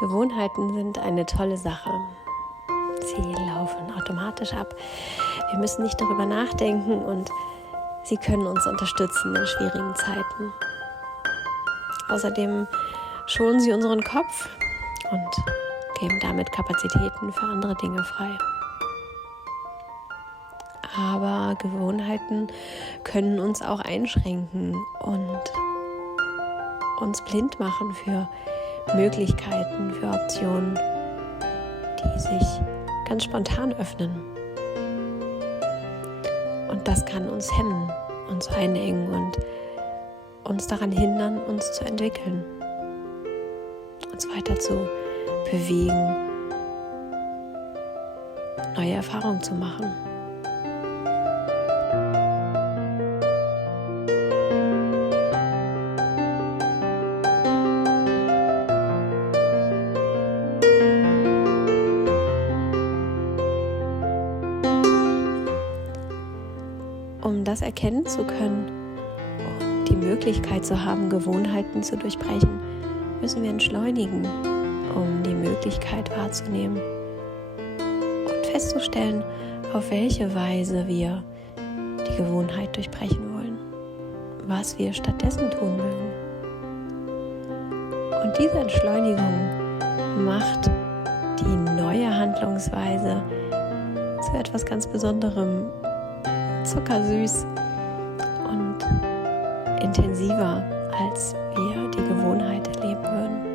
Gewohnheiten sind eine tolle Sache. Sie laufen automatisch ab. Wir müssen nicht darüber nachdenken und sie können uns unterstützen in schwierigen Zeiten. Außerdem schonen sie unseren Kopf und geben damit Kapazitäten für andere Dinge frei. Aber Gewohnheiten können uns auch einschränken und uns blind machen für Möglichkeiten, für Optionen, die sich ganz spontan öffnen. Und das kann uns hemmen, uns einengen und uns daran hindern, uns zu entwickeln, uns weiter zu bewegen, neue Erfahrungen zu machen. Um das erkennen zu können und die Möglichkeit zu haben, Gewohnheiten zu durchbrechen, müssen wir entschleunigen, um die Möglichkeit wahrzunehmen und festzustellen, auf welche Weise wir die Gewohnheit durchbrechen wollen, was wir stattdessen tun mögen. Und diese Entschleunigung macht die neue Handlungsweise zu etwas ganz Besonderem, zuckersüß und intensiver, als wir die Gewohnheit erleben würden.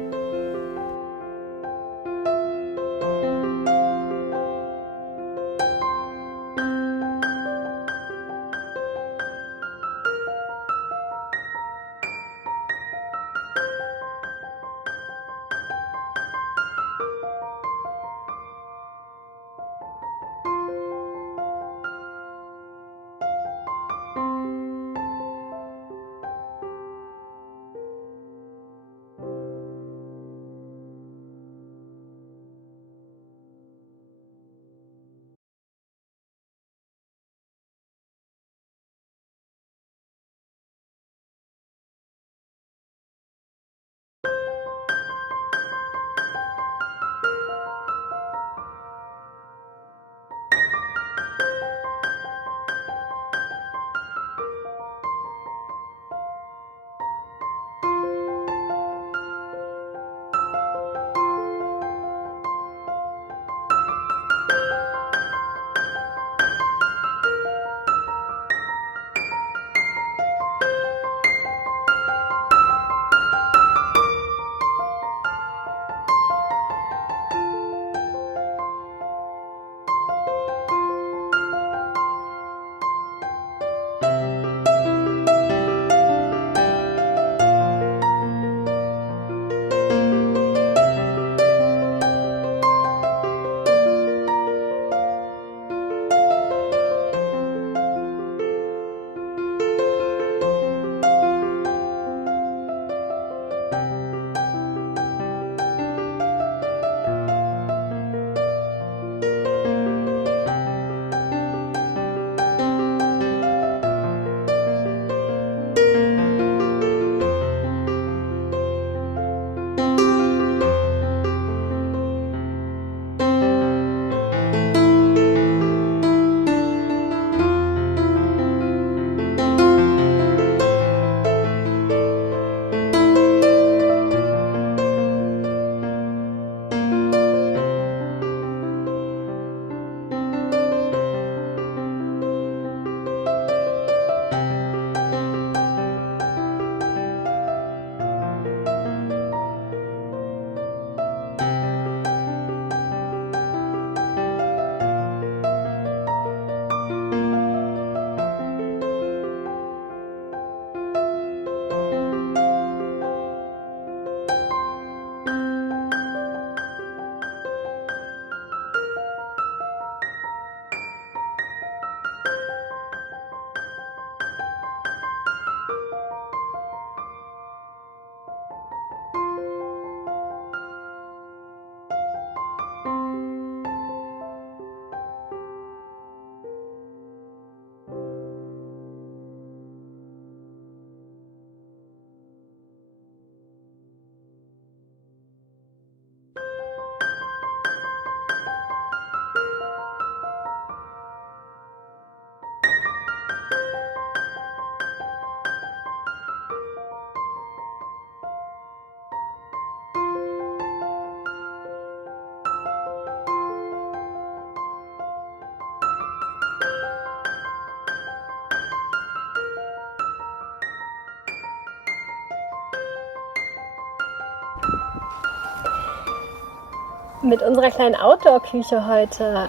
Mit unserer kleinen Outdoor-Küche heute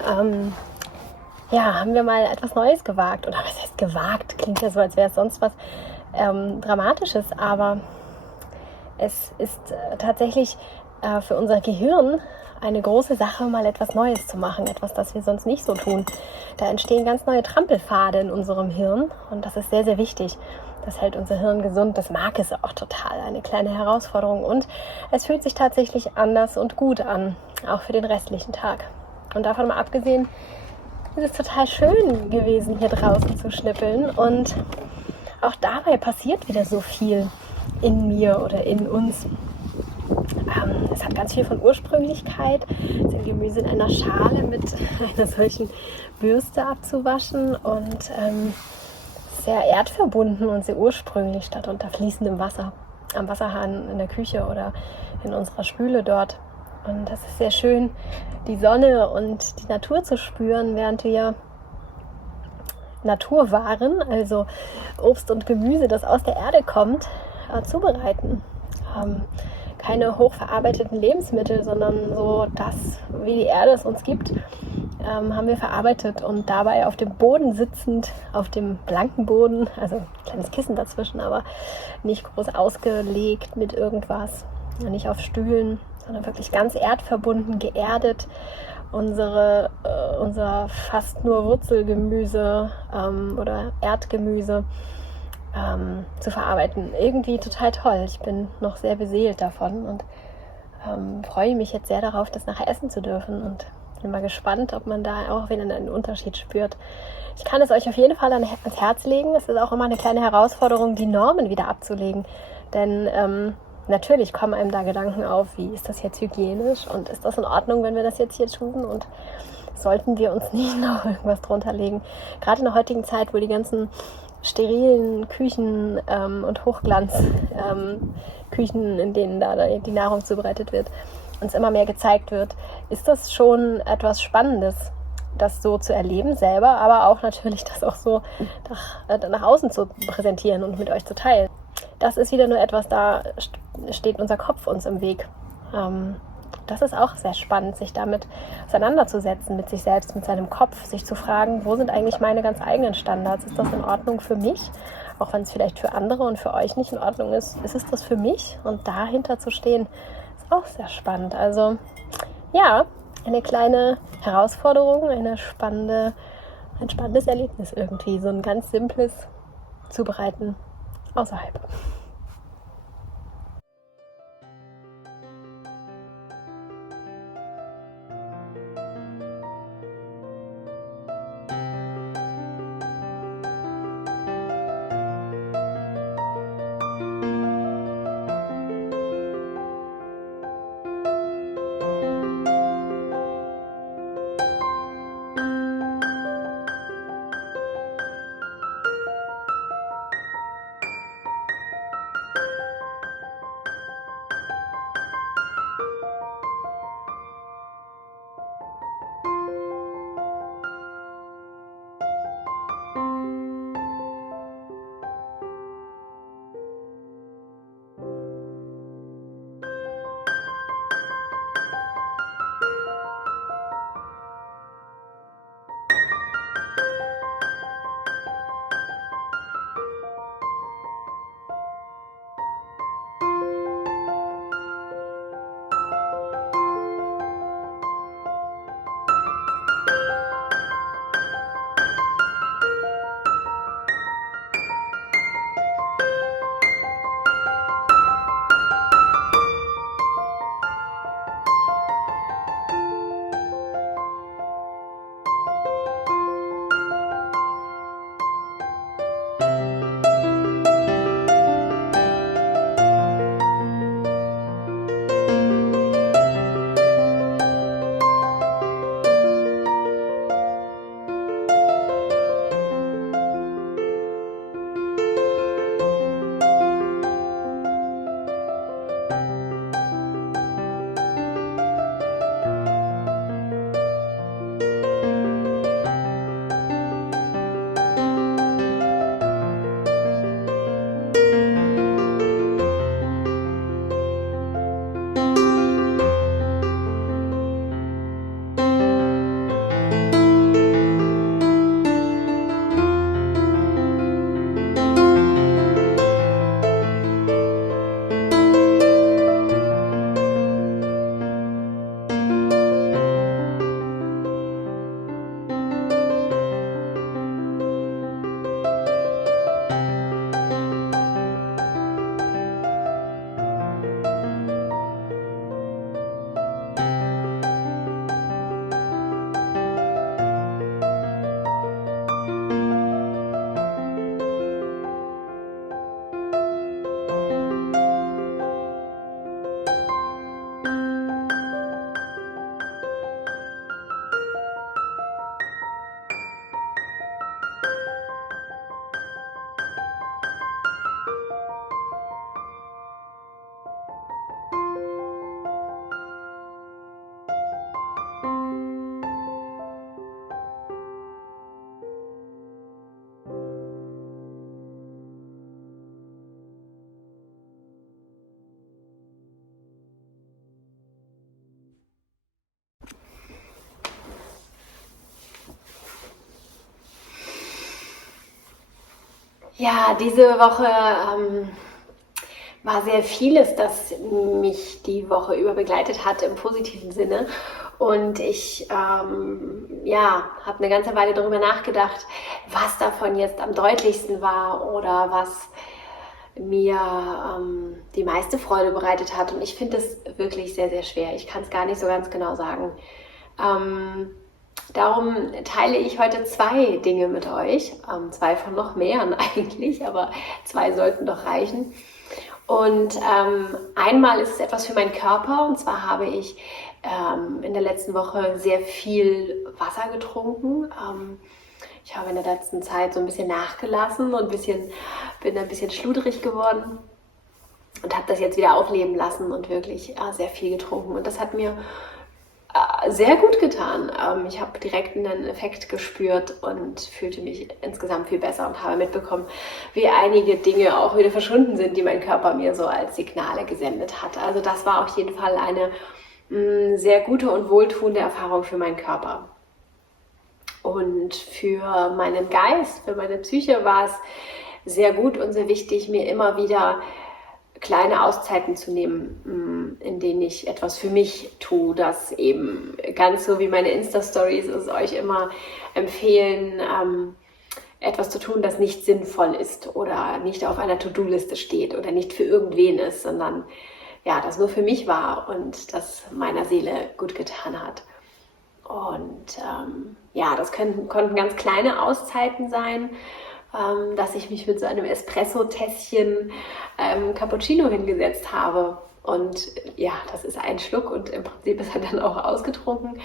haben wir mal etwas Neues gewagt. Oder was heißt gewagt? Klingt ja so, als wäre es sonst was Dramatisches. Aber es ist tatsächlich für unser Gehirn eine große Sache, mal etwas Neues zu machen. Etwas, das wir sonst nicht so tun. Da entstehen ganz neue Trampelpfade in unserem Hirn. Und das ist sehr, sehr wichtig. Das hält unser Hirn gesund. Das mag es auch total. Eine kleine Herausforderung. Und es fühlt sich tatsächlich anders und gut an. Auch für den restlichen Tag. Und davon mal abgesehen, ist es total schön gewesen, hier draußen zu schnippeln. Und auch dabei passiert wieder so viel in mir oder in uns. Es hat ganz viel von Ursprünglichkeit, sein Gemüse in einer Schale mit einer solchen Bürste abzuwaschen und sehr erdverbunden und sehr ursprünglich statt unter fließendem Wasser, am Wasserhahn in der Küche oder in unserer Spüle dort. Und das ist sehr schön, die Sonne und die Natur zu spüren, während wir Naturwaren, also Obst und Gemüse, das aus der Erde kommt, zubereiten. Keine hochverarbeiteten Lebensmittel, sondern so das, wie die Erde es uns gibt, haben wir verarbeitet und dabei auf dem Boden sitzend, auf dem blanken Boden, also ein kleines Kissen dazwischen, aber nicht groß ausgelegt mit irgendwas, nicht auf Stühlen, sondern wirklich ganz erdverbunden, geerdet, unser fast nur Wurzelgemüse oder Erdgemüse zu verarbeiten. Irgendwie total toll. Ich bin noch sehr beseelt davon und freue mich jetzt sehr darauf, das nachher essen zu dürfen und bin mal gespannt, ob man da auch wieder einen Unterschied spürt. Ich kann es euch auf jeden Fall ans Herz legen. Es ist auch immer eine kleine Herausforderung, die Normen wieder abzulegen. Denn natürlich kommen einem da Gedanken auf, wie ist das jetzt hygienisch und ist das in Ordnung, wenn wir das jetzt hier tun und sollten wir uns nicht noch irgendwas drunter legen. Gerade in der heutigen Zeit, wo die ganzen sterilen Küchen und Hochglanzküchen, in denen da die Nahrung zubereitet wird, uns immer mehr gezeigt wird, ist das schon etwas Spannendes, das so zu erleben selber, aber auch natürlich das auch so nach außen zu präsentieren und mit euch zu teilen. Das ist wieder nur etwas, da steht unser Kopf uns im Weg. Das ist auch sehr spannend, sich damit auseinanderzusetzen, mit sich selbst, mit seinem Kopf, sich zu fragen, wo sind eigentlich meine ganz eigenen Standards? Ist das in Ordnung für mich? Auch wenn es vielleicht für andere und für euch nicht in Ordnung ist, ist es das für mich? Und dahinter zu stehen, ist auch sehr spannend. Also ja, eine kleine Herausforderung, ein spannendes Erlebnis irgendwie. So ein ganz simples Zubereiten außerhalb. Ja, diese Woche war sehr vieles, das mich die Woche über begleitet hat im positiven Sinne. Und ich habe eine ganze Weile darüber nachgedacht, was davon jetzt am deutlichsten war oder was mir die meiste Freude bereitet hat. Und ich finde es wirklich sehr, sehr schwer. Ich kann es gar nicht so ganz genau sagen. Darum teile ich heute 2 Dinge mit euch. 2 von noch mehr eigentlich, aber 2 sollten doch reichen. Und einmal ist es etwas für meinen Körper. Und zwar habe ich in der letzten Woche sehr viel Wasser getrunken. Ich habe in der letzten Zeit so ein bisschen nachgelassen und bin ein bisschen schludrig geworden und habe das jetzt wieder aufleben lassen und wirklich sehr viel getrunken. Und das hat mir sehr gut getan. Ich habe direkt einen Effekt gespürt und fühlte mich insgesamt viel besser und habe mitbekommen, wie einige Dinge auch wieder verschwunden sind, die mein Körper mir so als Signale gesendet hat. Also das war auf jeden Fall eine sehr gute und wohltuende Erfahrung für meinen Körper. Und für meinen Geist, für meine Psyche war es sehr gut und sehr wichtig, mir immer wieder kleine Auszeiten zu nehmen, in denen ich etwas für mich tue, das eben ganz so wie meine Insta-Stories es euch immer empfehlen, etwas zu tun, das nicht sinnvoll ist oder nicht auf einer To-Do-Liste steht oder nicht für irgendwen ist, sondern ja, das nur für mich war und das meiner Seele gut getan hat. Und das konnten ganz kleine Auszeiten sein, dass ich mich mit so einem Espresso-Tässchen Cappuccino hingesetzt habe. Und ja, das ist ein Schluck und im Prinzip ist er dann auch ausgetrunken.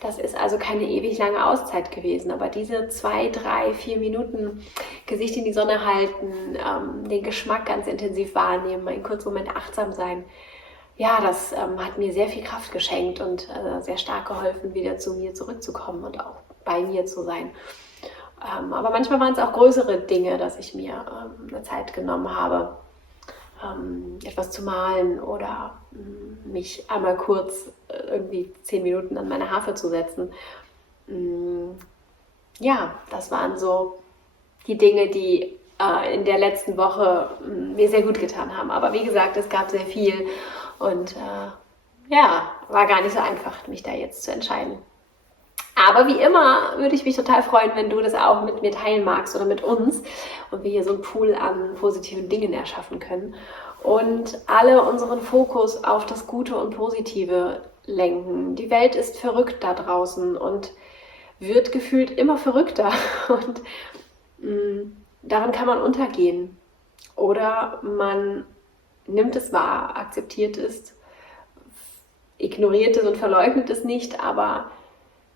Das ist also keine ewig lange Auszeit gewesen. Aber diese 2, 3, 4 Minuten Gesicht in die Sonne halten, den Geschmack ganz intensiv wahrnehmen, einen kurzen Moment achtsam sein, ja, das hat mir sehr viel Kraft geschenkt und sehr stark geholfen, wieder zu mir zurückzukommen und auch bei mir zu sein. Aber manchmal waren es auch größere Dinge, dass ich mir eine Zeit genommen habe, etwas zu malen oder mich einmal kurz irgendwie 10 Minuten an meine Harfe zu setzen. Ja, das waren so die Dinge, die in der letzten Woche mir sehr gut getan haben. Aber wie gesagt, es gab sehr viel und war gar nicht so einfach, mich da jetzt zu entscheiden. Aber wie immer würde ich mich total freuen, wenn du das auch mit mir teilen magst oder mit uns und wir hier so einen Pool an positiven Dingen erschaffen können und alle unseren Fokus auf das Gute und Positive lenken. Die Welt ist verrückt da draußen und wird gefühlt immer verrückter und daran kann man untergehen oder man nimmt es wahr, akzeptiert es, ignoriert es und verleugnet es nicht, aber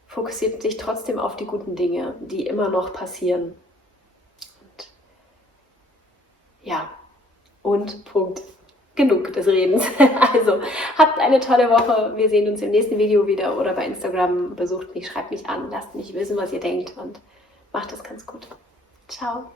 fokussiert sich trotzdem auf die guten Dinge, die immer noch passieren. Und Punkt. Genug des Redens. Also, habt eine tolle Woche. Wir sehen uns im nächsten Video wieder oder bei Instagram. Besucht mich, schreibt mich an, lasst mich wissen, was ihr denkt und macht das ganz gut. Ciao.